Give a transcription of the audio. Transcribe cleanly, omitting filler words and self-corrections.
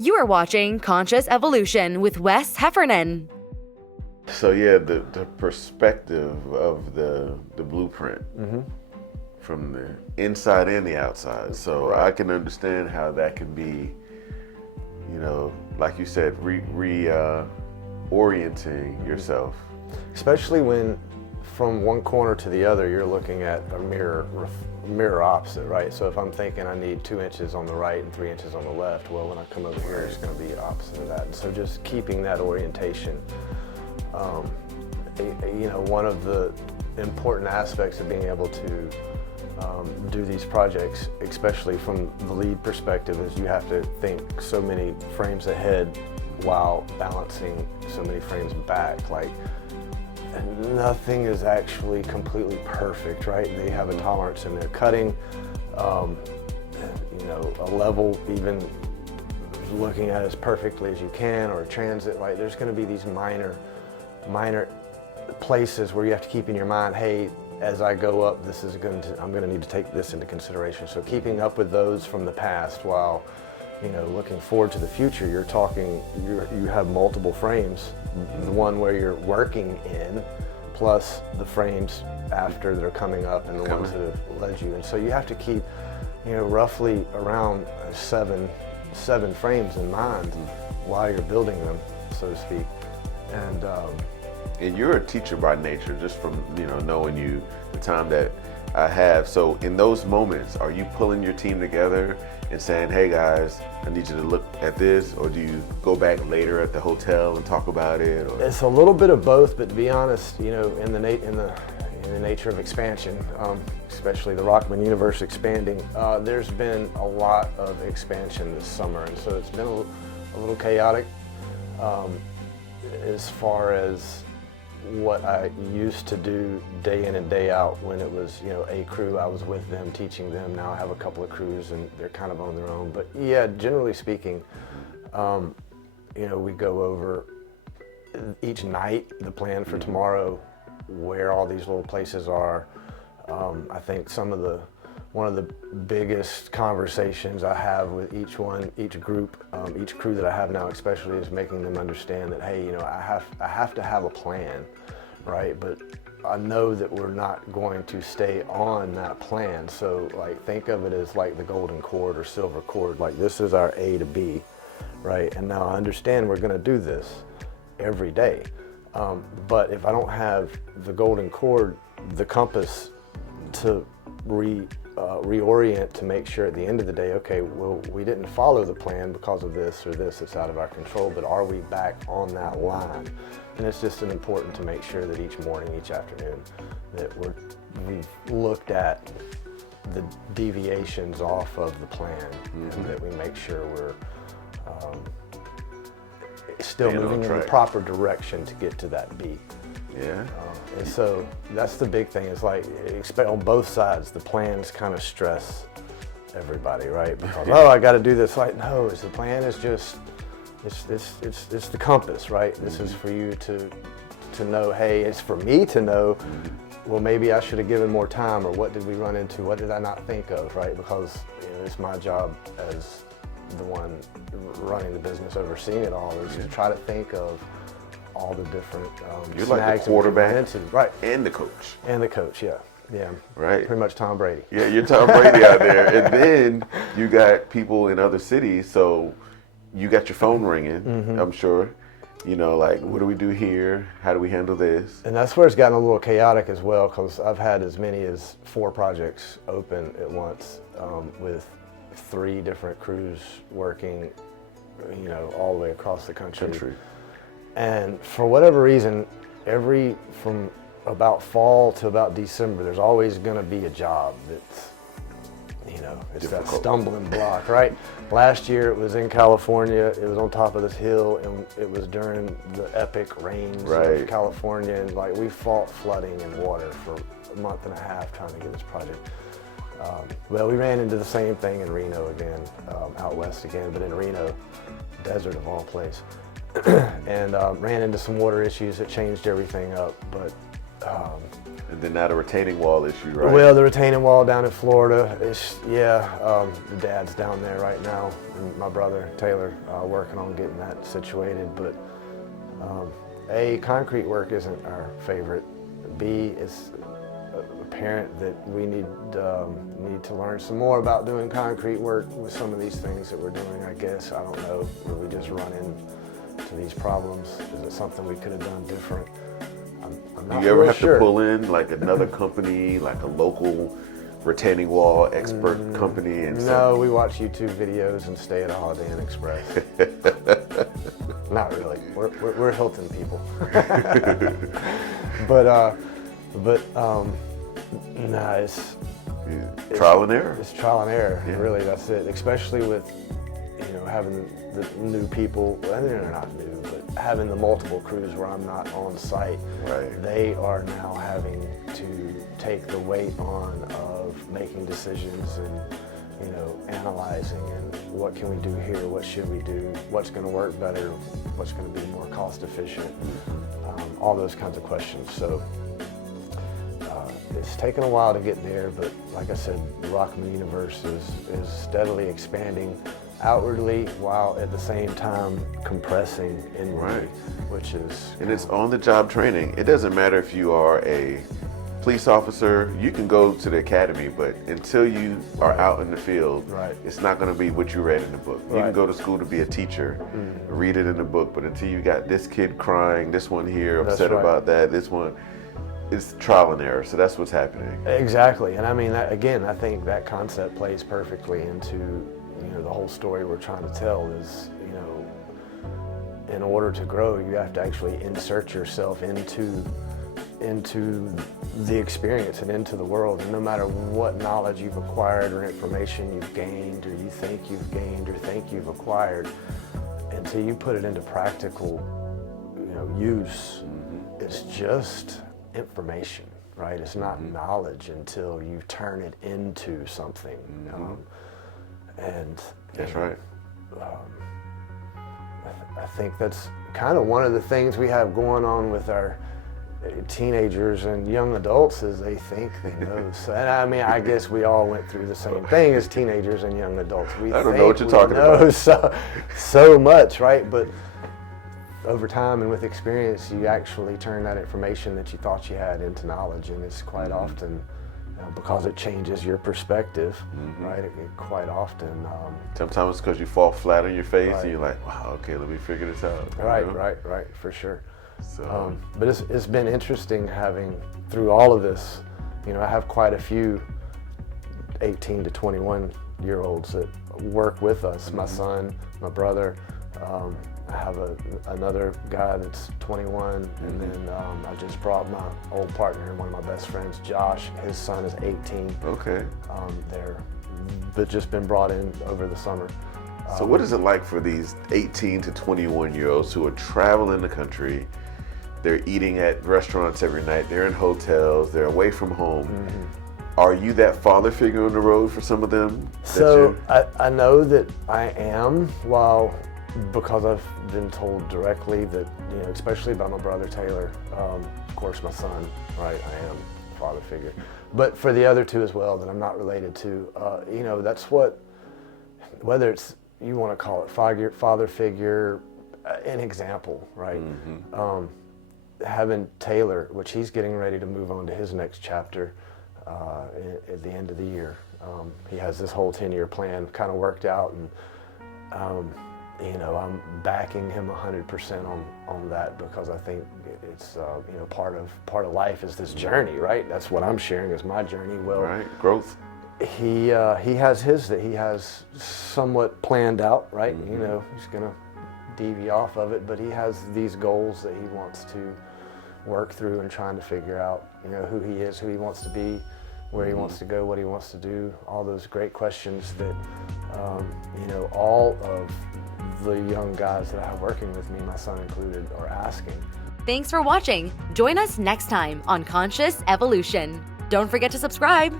You are watching Conscious Evolution with Wes Heffernan. So yeah, the perspective of the blueprint from the inside and the outside. So I can understand how that can be, like you said, orienting yourself. Especially when from one corner to the other, you're looking at a mirror opposite, right? So if I'm thinking I need 2 inches on the right and 3 inches on the left, well, when I come over here, it's going to be opposite of that. And so just keeping that orientation. One of the important aspects of being able to do these projects, especially from the lead perspective, is you have to think so many frames ahead while balancing so many frames back. Like, nothing is actually completely perfect, right? They have a tolerance in their cutting, a level, even looking at it as perfectly as you can, or a transit. Like, there's going to be these minor places where you have to keep in your mind, hey, as I go up, I'm going to need to take this into consideration. So keeping up with those from the past while looking forward to the future, you have multiple frames, the one where you're working in, plus the frames after that are coming up and the ones that have led you. And so you have to keep, roughly around seven frames in mind while you're building them, so to speak. And you're a teacher by nature, just from knowing you, the time that I have. So in those moments, are you pulling your team together and saying, hey guys, I need you to look at this, or do you go back later at the hotel and talk about it? Or? It's a little bit of both, but to be honest, in the nature of expansion, especially the Rockman universe expanding, there's been a lot of expansion this summer, and so it's been a little chaotic as far as what I used to do day in and day out when it was, a crew. I was with them, teaching them. Now I have a couple of crews and they're kind of on their own. But yeah, generally speaking, we go over each night the plan for tomorrow, where all these little places are. I think one of the biggest conversations I have with each group, each crew that I have now especially, is making them understand that, hey, I have to have a plan, right? But I know that we're not going to stay on that plan. So like, think of it as like the golden cord or silver cord. Like, this is our A to B, right? And now I understand we're going to do this every day. But if I don't have the golden cord, the compass to reorient, to make sure at the end of the day, okay, well, we didn't follow the plan because of this or this, it's out of our control, but are we back on that line? And it's just important to make sure that each morning, each afternoon, that we've looked at the deviations off of the plan, and that we make sure we're still moving in the proper direction to get to that beat. Yeah. And so that's the big thing, is like, expect on both sides, the plans kind of stress everybody, right? Because, I got to do this. Like, no, the plan is just, it's the compass, right? This is for you to know, hey, it's for me to know, well, maybe I should have given more time, or what did we run into? What did I not think of, right? Because it's my job as the one running the business, overseeing it all, is to try to think of all the different You're like the quarterback, right? And the coach. And the coach, yeah. Right. Pretty much Tom Brady. Yeah, you're Tom Brady out there, and then you got people in other cities, so you got your phone ringing. I'm sure. Like, what do we do here? How do we handle this? And that's where it's gotten a little chaotic as well, because I've had as many as 4 projects open at once, with 3 different crews working, all the way across the country. And for whatever reason, from about fall to about December, there's always going to be a job that's, it's difficult. That stumbling block, right? Last year it was in California. It was on top of this hill, and it was during the epic rains of California. And like, we fought flooding and water for a month and a half trying to get this project. Well, we ran into the same thing in Reno again, out west again, but in Reno, desert of all places. And ran into some water issues that changed everything up. But And then now the retaining wall issue, right? Well, the retaining wall down in Florida is, the dad's down there right now, and my brother Taylor working on getting that situated. But A, concrete work isn't our favorite. B, it's apparent that we need to learn some more about doing concrete work with some of these things that we're doing, I guess. I don't know. Will we just run into these problems? Is it something we could have done different? I'm not Do you ever real have sure. to pull in like another company, like a local retaining wall expert company? And No, we watch YouTube videos and stay at a Holiday Inn Express. Not really. We're Hilton people. Nah, it's trial and error. It's trial and error. Yeah. Really, that's it. Especially with having the new people. I mean, they're not new, but having the multiple crews where I'm not on site. Right. They are now having to take the weight on of making decisions and analyzing and what can we do here, what should we do, what's going to work better, what's going to be more cost efficient, all those kinds of questions. So it's taken a while to get there, but like I said, the Rockman universe is steadily expanding outwardly while at the same time compressing inwardly, Right. which is... And it's on-the-job training. It doesn't matter if you are a police officer, you can go to the academy, but until you are out in the field, Right. it's not going to be what you read in the book. You can Right. go to school to be a teacher, read it in the book, but until you got this kid crying, this one here That's upset right. about that, this one, it's trial and error. So that's what's happening. Exactly, and I mean, I think that concept plays perfectly into the whole story we're trying to tell is, in order to grow, you have to actually insert yourself into the experience and into the world. And no matter what knowledge you've acquired or information you've gained or you think you've gained or think you've acquired, until you put it into practical use, it's just information, right? It's not knowledge until you turn it into something. That's right. I think that's kind of one of the things we have going on with our teenagers and young adults is they think they know. So, and I mean, I guess we all went through the same thing as teenagers and young adults. We I don't know what think you're we talking know about. so much, right? But over time and with experience, you actually turn that information that you thought you had into knowledge, and it's quite often because it changes your perspective, right? It quite often. Sometimes it's because you fall flat on your face Right. and you're like, wow, okay, let me figure this out. you Right, know? right, for sure. So, But it's been interesting having, through all of this, I have quite a few 18 to 21-year-olds that work with us. My son, my brother, I have another guy that's 21, and then I just brought my old partner, one of my best friends, Josh. His son is 18. okay. They've just been brought in over the summer. So what is it like for these 18 to 21-year-olds who are traveling the country? They're eating at restaurants every night. They're in hotels. They're away from home. Are you that father figure on the road for some of them? So I know that I am, because I've been told directly that, especially by my brother Taylor, of course my son, right, I am a father figure. But for the other two as well that I'm not related to, that's whether it's, you want to call it father figure, an example, right? Having Taylor, which he's getting ready to move on to his next chapter at the end of the year. He has this whole 10-year plan kind of worked out, and I'm backing him 100% on that, because I think it's part of life is this journey, right? That's what I'm sharing is my journey. Well, Right, growth. he has his that he has somewhat planned out, right? He's gonna deviate off of it, but he has these goals that he wants to work through and trying to figure out, who he is, who he wants to be, where he wants to go, what he wants to do, all those great questions that, all of the young guys that I have working with me, my son included, are asking. Thanks for watching. Join us next time on Conscious Evolution. Don't forget to subscribe.